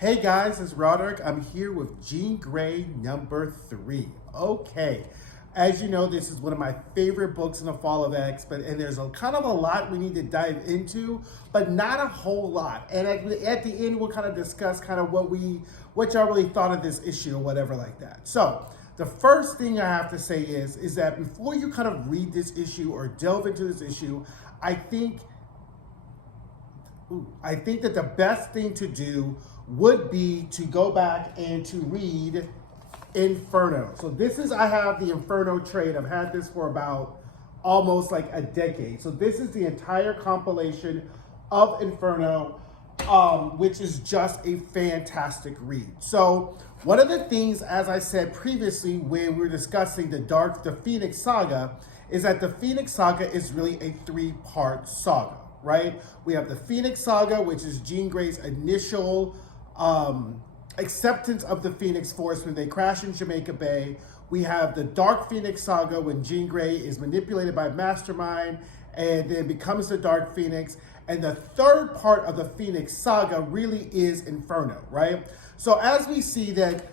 Hey guys, it's Roderick. I'm here with Jean Grey number 3. Okay, as you know, this is one of my favorite books in the fall of X, and there's a kind of a lot we need to dive into, but not a whole lot. And at the end, we'll kind of discuss kind of what y'all really thought of this issue or whatever like that. So the first thing I have to say is that before you kind of read this issue or delve into this issue, I think that the best thing to do would be to go back and to read Inferno. So I have the Inferno trade. I've had this for about almost like a decade. So this is the entire compilation of Inferno, which is just a fantastic read. So one of the things, as I said previously when we were discussing the Phoenix Saga, is that the Phoenix Saga is really a 3-part saga, right? We have the Phoenix Saga, which is Jean Grey's initial acceptance of the Phoenix Force when they crash in Jamaica Bay. We have the Dark Phoenix Saga when Jean Grey is manipulated by Mastermind and then becomes the Dark Phoenix. And the third part of the Phoenix Saga really is Inferno, right? So as we see that,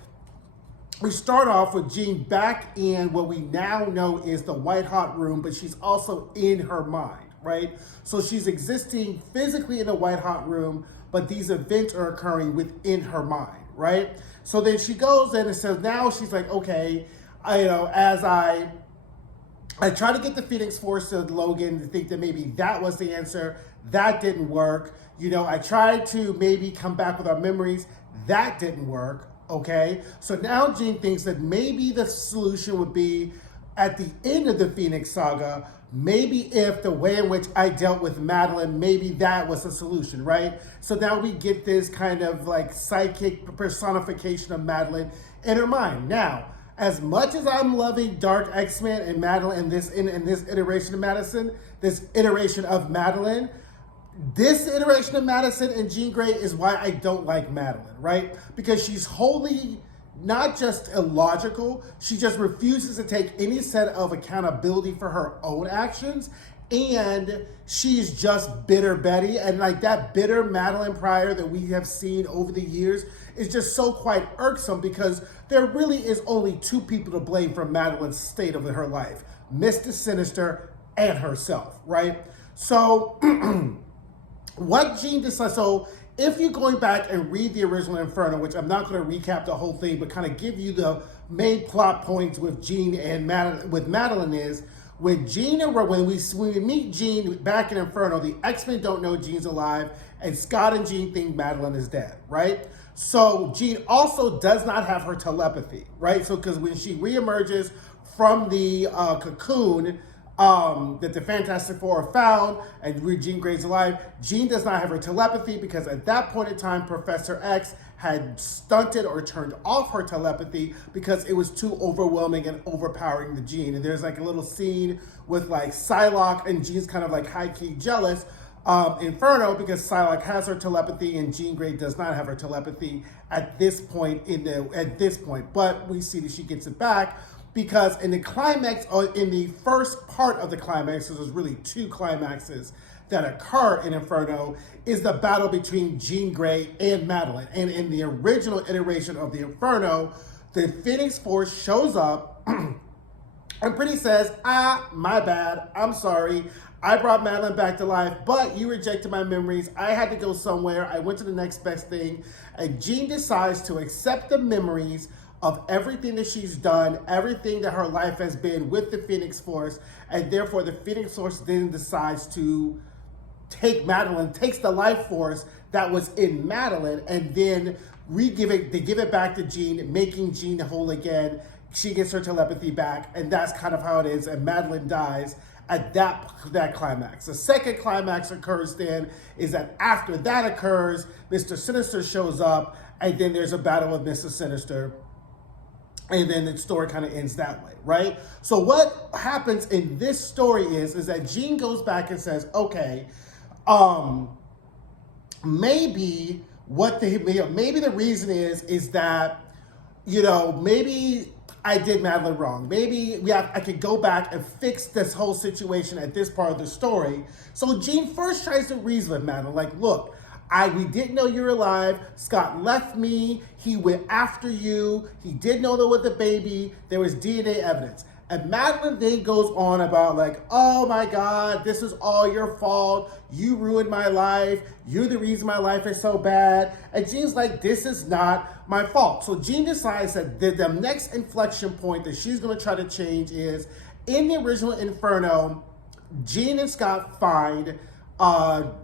we start off with Jean back in what we now know is the White Hot Room, but she's also in her mind, right? So she's existing physically in the White Hot Room, but these events are occurring within her mind, right? So then she goes in and says, now she's like, okay, as I try to get the Phoenix Force to Logan to think that maybe that was the answer. That didn't work. I tried to maybe come back with our memories. That didn't work. Okay, so now Jean thinks that maybe the solution would be at the end of the Phoenix Saga, maybe if the way in which I dealt with Madelyne, maybe that was the solution, right? So now we get this kind of like psychic personification of Madelyne in her mind. Now, as much as I'm loving Dark X-Men and Madelyne in this iteration of Madelyne, this iteration of Madison and Jean Grey is why I don't like Madelyne, right? Because she's wholly not just illogical, she just refuses to take any set of accountability for her own actions, and she's just bitter Betty, and like that bitter Madelyne Pryor that we have seen over the years is just so quite irksome because there really is only 2 people to blame for Madelyne's state of her life, Mr. Sinister and herself, right? So what Jean decides, so if you're going back and read the original Inferno, which I'm not going to recap the whole thing, but kind of give you the main plot points with Jean and Madelyne is, when we meet Jean back in Inferno, the X-Men don't know Jean's alive, and Scott and Jean think Madelyne is dead, right? So Jean also does not have her telepathy, right? So because when she reemerges from the cocoon, that the Fantastic Four found and Jean Grey's alive, Jean does not have her telepathy because at that point in time, Professor X had stunted or turned off her telepathy because it was too overwhelming and overpowering the Jean. And there's like a little scene with like Psylocke and Jean's kind of like high-key jealous Inferno because Psylocke has her telepathy and Jean Grey does not have her telepathy at this point. But we see that she gets it back. Because in the climax, or in the first part of the climax, there's really 2 climaxes that occur in Inferno, is the battle between Jean Grey and Madelyne. And in the original iteration of the Inferno, the Phoenix Force shows up and pretty says, my bad, I'm sorry. I brought Madelyne back to life, but you rejected my memories. I had to go somewhere. I went to the next best thing. And Jean decides to accept the memories of everything that she's done, everything that her life has been with the Phoenix Force, and therefore the Phoenix Force then decides to takes the life force that was in Madelyne, and then they give it back to Jean, making Jean whole again. She gets her telepathy back, and that's kind of how it is, and Madelyne dies at that climax. The second climax occurs then is that after that occurs, Mr. Sinister shows up, and then there's a battle with Mr. Sinister. And then the story kind of ends that way, right? So what happens in this story is that Jean goes back and says, okay, maybe the reason is that, maybe I did Madelyne wrong. Maybe I could go back and fix this whole situation at this part of the story. So Jean first tries to reason with Madelyne, like, look, We didn't know you were alive. Scott left me. He went after you. He did know there was a baby. There was DNA evidence. And Madelyne then goes on about like, oh my God, this is all your fault. You ruined my life. You're the reason my life is so bad. And Jean's like, this is not my fault. So Jean decides that the next inflection point that she's going to try to change is in the original Inferno, Jean and Scott find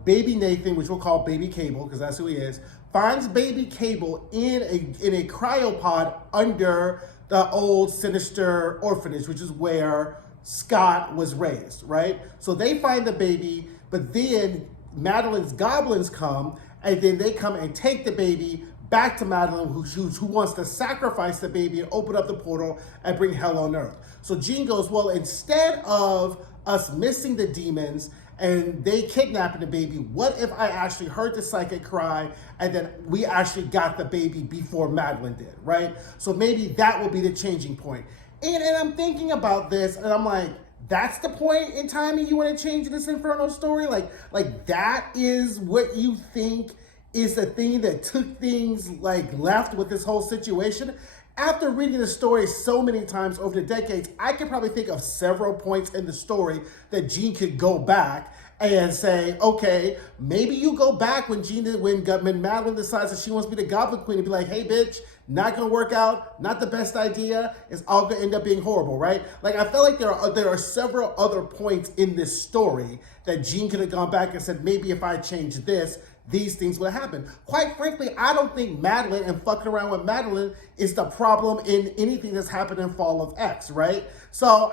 baby Nathan, which we'll call baby Cable because that's who he is, finds baby Cable in a cryopod under the old Sinister orphanage, which is where Scott was raised, right? So they find the baby, but then Madelyne's goblins come, and then they come and take the baby back to Madelyne, who wants to sacrifice the baby and open up the portal and bring hell on earth. So Jean goes, well, instead of us missing the demons and they kidnapping the baby, what if I actually heard the psychic cry and then we actually got the baby before Madelyne did, right? So maybe that will be the changing point. And I'm thinking about this and I'm like, that's the point in time you want to change this Inferno story? Like that is what you think is the thing that took things like left with this whole situation? After reading the story so many times over the decades, I can probably think of several points in the story that Jean could go back and say, okay, maybe you go back when Madelyne decides that she wants to be the Goblin Queen and be like, hey, bitch, not gonna work out, not the best idea, it's all gonna end up being horrible, right? Like, I feel like there are several other points in this story that Jean could have gone back and said, maybe if I change this, these things would happen. Quite frankly, I don't think Madelyne and fucking around with Madelyne is the problem in anything that's happened in Fall of X, right? So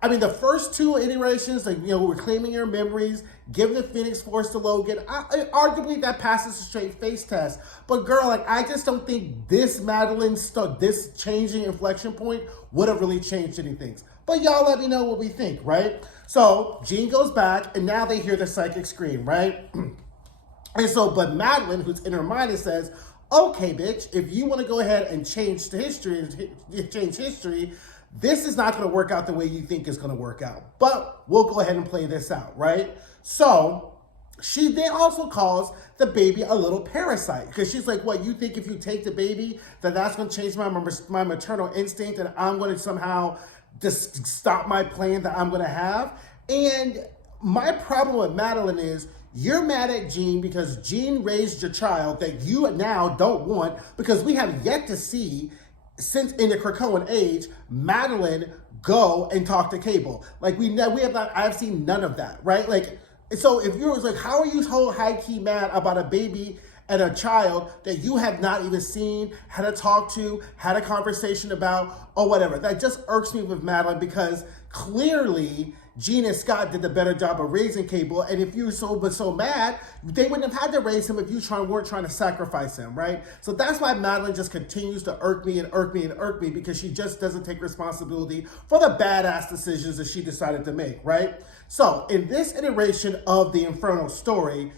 I mean, the first two iterations, like, you know, reclaiming your memories, giving the Phoenix Force to Logan, arguably that passes a straight face test. But girl, like, I just don't think this Madelyne stuff, this changing inflection point would have really changed anything. But y'all let me know what we think, right? So Jean goes back, and now they hear the psychic scream, right? And so, but Madelyne, who's in her mind, says, okay, bitch, if you want to go ahead and change history, this is not going to work out the way you think it's going to work out. But we'll go ahead and play this out, right? So she then also calls the baby a little parasite because she's like, what, you think if you take the baby, that that's going to change my maternal instinct and I'm going to somehow just stop my plan that I'm going to have? And my problem with Madelyne is you're mad at Jean because Jean raised your child that you now don't want, because we have yet to see, since in the Krakoan age, Madelyne go and talk to Cable. Like we have not, I've seen none of that, right? Like, so if you're like, how are you so high-key mad about a baby and a child that you have not even seen, had a talk to, had a conversation about, or whatever? That just irks me with Madelyne because clearly Jean and Scott did the better job of raising Cable, and if you were so mad, they wouldn't have had to raise him if you weren't trying to sacrifice him, right? So that's why Madelyne just continues to irk me and irk me and irk me, because she just doesn't take responsibility for the badass decisions that she decided to make, right? So in this iteration of the Inferno story,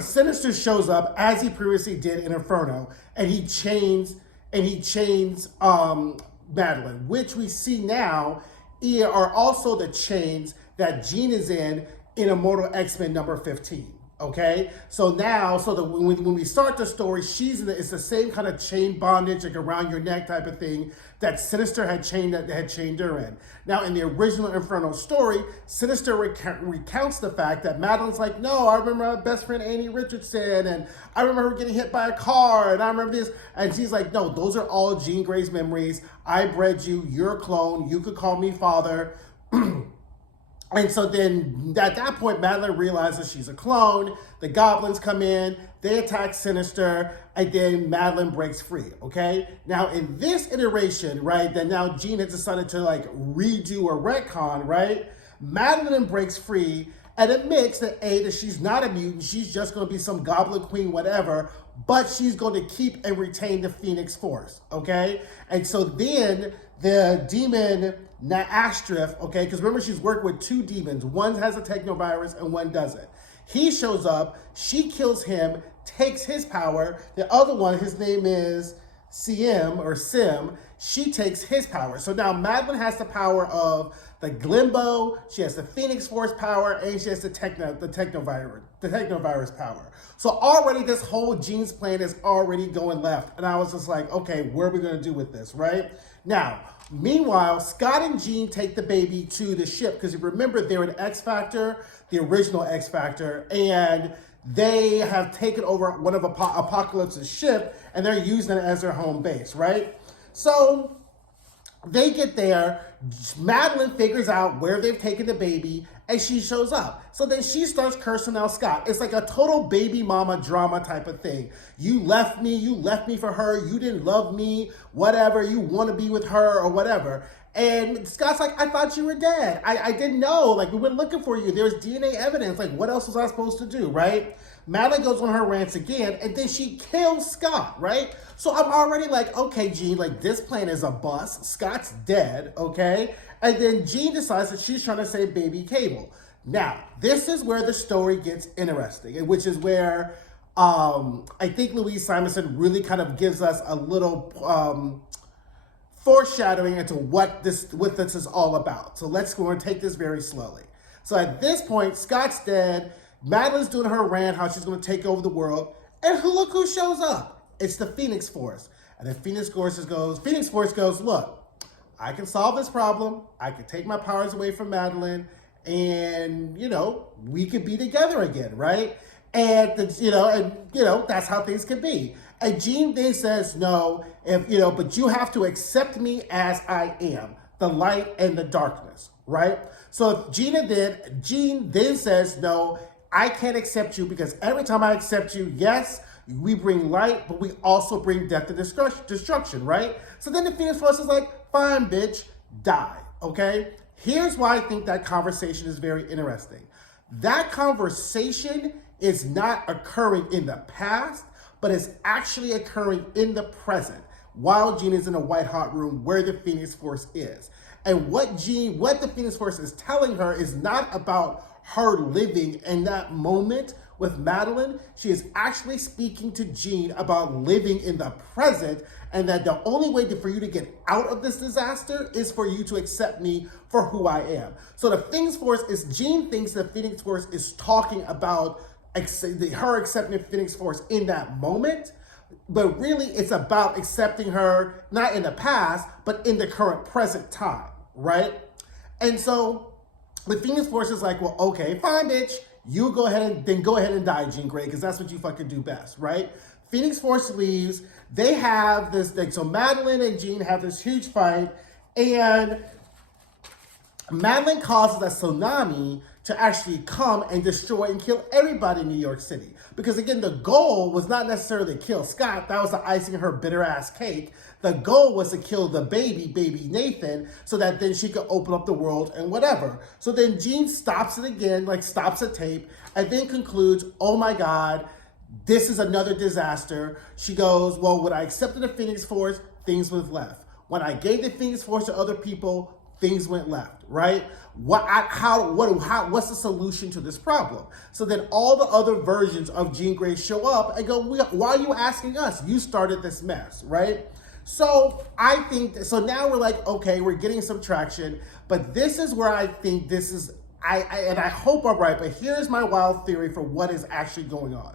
Sinister shows up as he previously did in Inferno, and he chains Madelyne, which we see now are also the chains that Jean is in Immortal X-Men number 15. Okay, so now, when we start the story, it's the same kind of chain bondage, like around your neck type of thing that Sinister had chained her in. Now, in the original Inferno story, Sinister recounts the fact that Madelyne's like, no, I remember my best friend Annie Richardson, and I remember her getting hit by a car, and I remember this, and she's like, no, those are all Jean Grey's memories. I bred you, you're a clone, you could call me father. And so then at that point, Madelyne realizes she's a clone. The goblins come in, they attack Sinister, and then Madelyne breaks free, okay? Now in this iteration, right, that now Jean has decided to like redo a retcon, right? Madelyne breaks free and admits that that she's not a mutant, she's just gonna be some goblin queen, whatever, but she's going to keep and retain the Phoenix Force, okay? And so then the demon Astrif, okay, because remember she's worked with two demons. One has a technovirus and one doesn't. He shows up, she kills him, takes his power. The other one, his name is CM or Sim, she takes his power. So now Madelyne has the power of the Glimbo, she has the Phoenix Force power, and she has the technovirus power. So already this whole Jean's plan is already going left. And I was just like, okay, what are we gonna do with this, right? Now, meanwhile, Scott and Jean take the baby to the ship because you remember they're in X Factor, the original X Factor, and they have taken over one of Apocalypse's ship and they're using it as their home base, right? So they get there, Madelyne figures out where they've taken the baby, and she shows up. So then she starts cursing out Scott. It's like a total baby mama drama type of thing. You left me for her, you didn't love me, whatever, you want to be with her or whatever. And Scott's like, I thought you were dead. I didn't know. Like, we went looking for you. There's DNA evidence. Like, what else was I supposed to do, right? Madelyne goes on her rants again, and then she kills Scott, right? So I'm already like, okay, Jean, like, this plan is a bust. Scott's dead, okay? And then Jean decides that she's trying to save baby Cable. Now, this is where the story gets interesting, and which is where I think Louise Simonson really kind of gives us a little foreshadowing into what this is all about. So let's go and take this very slowly. So at this point, Scott's dead. Madelyne's doing her rant, how she's going to take over the world. And look who shows up. It's the Phoenix Force. And then Phoenix Force goes, look, I can solve this problem. I can take my powers away from Madelyne. And, we could be together again, right? And, that's how things can be. And Jean then says, no, but you have to accept me as I am, the light and the darkness, right? So Jean then says, no, I can't accept you because every time I accept you, yes, we bring light, but we also bring death and destruction, right? So then the Phoenix Force is like, fine, bitch, die, okay? Here's why I think that conversation is very interesting. That conversation is not occurring in the past, but it's actually occurring in the present while Jean is in a white hot room where the Phoenix Force is. And what the Phoenix Force is telling her is not about her living in that moment with Madelyne. She is actually speaking to Jean about living in the present, and that the only way for you to get out of this disaster is for you to accept me for who I am. So the Phoenix Force Jean thinks the Phoenix Force is talking about her accepting the Phoenix Force in that moment, but really it's about accepting her not in the past, but in the current present time, right? And so the Phoenix Force is like, well, okay, fine, bitch. You go ahead and die, Jean Grey, because that's what you fucking do best, right? Phoenix Force leaves. They have this thing. So Madelyne and Jean have this huge fight, and Madelyne causes a tsunami to actually come and destroy and kill everybody in New York City. Because again, the goal was not necessarily to kill Scott. That was the icing on her bitter ass cake. The goal was to kill the baby Nathan, so that then she could open up the world and whatever. So then Jean stops it again, like stops the tape, and then concludes, oh my God, this is another disaster. She goes, well, when I accepted the Phoenix Force, things went left. When I gave the Phoenix Force to other people, things went left, right? What's the solution to this problem? So then all the other versions of Jean Grey show up and go, why are you asking us? You started this mess, right? So I think, so now we're like, okay, we're getting some traction, but this is where I think this is, and I hope I'm right, but here's my wild theory for what is actually going on.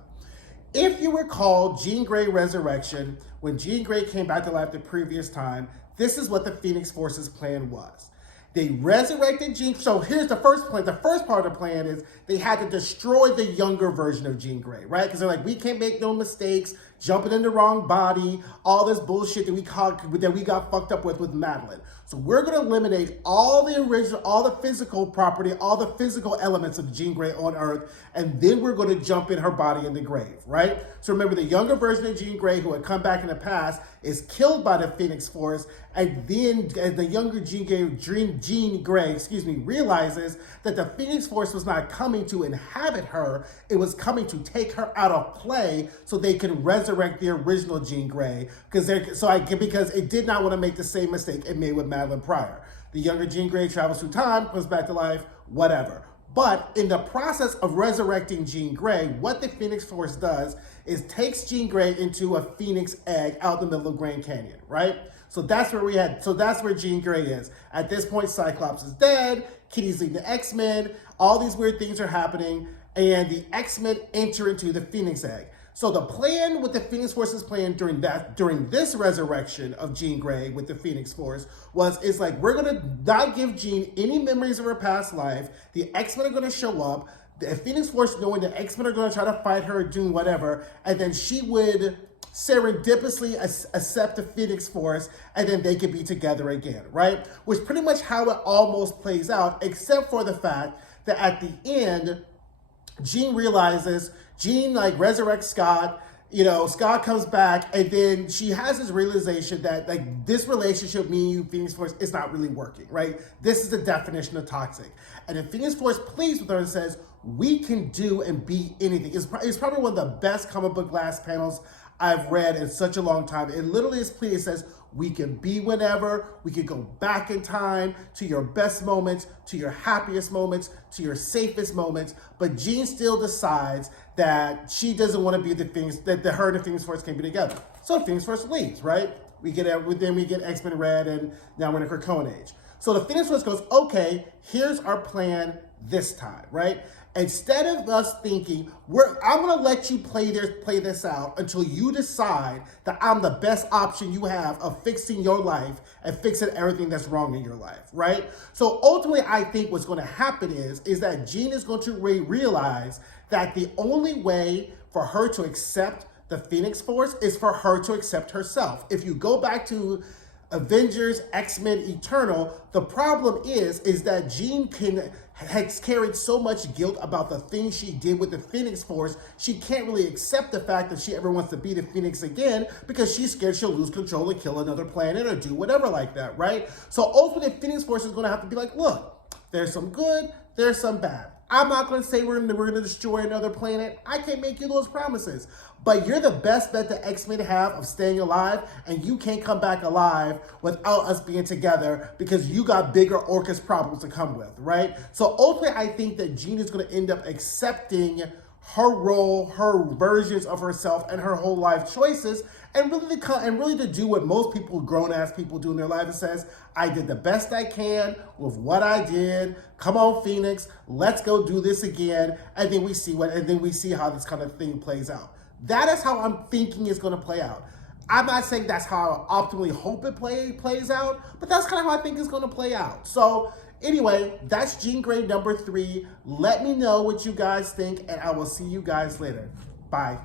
If you recall Jean Grey Resurrection, when Jean Grey came back to life the previous time, this is what the Phoenix Force's plan was. They resurrected Jean. So here's the first plan. The first part of the plan is they had to destroy the younger version of Jean Grey, right? Because they're like, we can't make no mistakes, jumping in the wrong body, all this bullshit that we got fucked up with Madelyne. So we're going to eliminate all the physical property, all the physical elements of Jean Grey on Earth, and then we're going to jump in her body in the grave, right? So remember, the younger version of Jean Grey, who had come back in the past, is killed by the Phoenix Force, and then the younger Jean Grey, realizes that the Phoenix Force was not coming to inhabit her, it was coming to take her out of play so they can resurrect the original Jean Grey, because it did not want to make the same mistake it made with Madelyne prior. The younger Jean Grey travels through time, comes back to life, whatever. But in the process of resurrecting Jean Grey, what the Phoenix Force does is takes Jean Grey into a Phoenix egg out in the middle of Grand Canyon, right? So that's where Jean Grey is. At this point, Cyclops is dead, Kitty's leading the X-Men, all these weird things are happening, and the X-Men enter into the Phoenix egg. So the plan with the Phoenix Force's plan during this resurrection of Jean Grey with the Phoenix Force is like, we're gonna not give Jean any memories of her past life. The X-Men are gonna show up. The Phoenix Force, knowing the X-Men are gonna try to fight her, doing whatever, and then she would serendipitously accept the Phoenix Force, and then they could be together again, right? Which pretty much how it almost plays out, except for the fact that at the end, Jean like resurrects Scott, Scott comes back, and then she has this realization that like this relationship, me and you, Phoenix Force, is not really working, right? This is the definition of toxic. And then Phoenix Force pleads with her and says, we can do and be anything. It's probably one of the best comic book last panels I've read in such a long time. It literally is clear. It says, we can be whenever, we can go back in time to your best moments, to your happiest moments, to your safest moments. But Jean still decides that she doesn't want to be the things that her and the Phoenix Force can be together. So Phoenix Force leaves, right? We get X-Men Red, and now we're in the Krakoan Age. So the Phoenix Force goes, okay, here's our plan this time, right? Instead of us thinking, I'm gonna let you play this out until you decide that I'm the best option you have of fixing your life and fixing everything that's wrong in your life, right? So ultimately, I think what's gonna happen is that Jean is going to realize that the only way for her to accept the Phoenix Force is for her to accept herself. If you go back to Avengers, X-Men, Eternal, the problem is that Jean has carried so much guilt about the things she did with the Phoenix Force, she can't really accept the fact that she ever wants to be the Phoenix again because she's scared she'll lose control and kill another planet or do whatever like that, right? So ultimately, the Phoenix Force is going to have to be like, look, there's some good, there's some bad. I'm not going to say we're going to destroy another planet. I can't make you those promises. But you're the best bet the X-Men have of staying alive, and you can't come back alive without us being together because you got bigger Orcus problems to come with, right? So ultimately, I think that Jean is going to end up accepting her role, her versions of herself, and her whole life choices, and really to do what most people, grown-ass people, do in their life. It says, I did the best I can with what I did. Come on, Phoenix, let's go do this again. And then we see how this kind of thing plays out. That is how I'm thinking it's going to play out. I'm not saying that's how I optimally hope it plays out, but that's kind of how I think it's going to play out. So anyway, that's Jean Grey number 3. Let me know what you guys think, and I will see you guys later. Bye.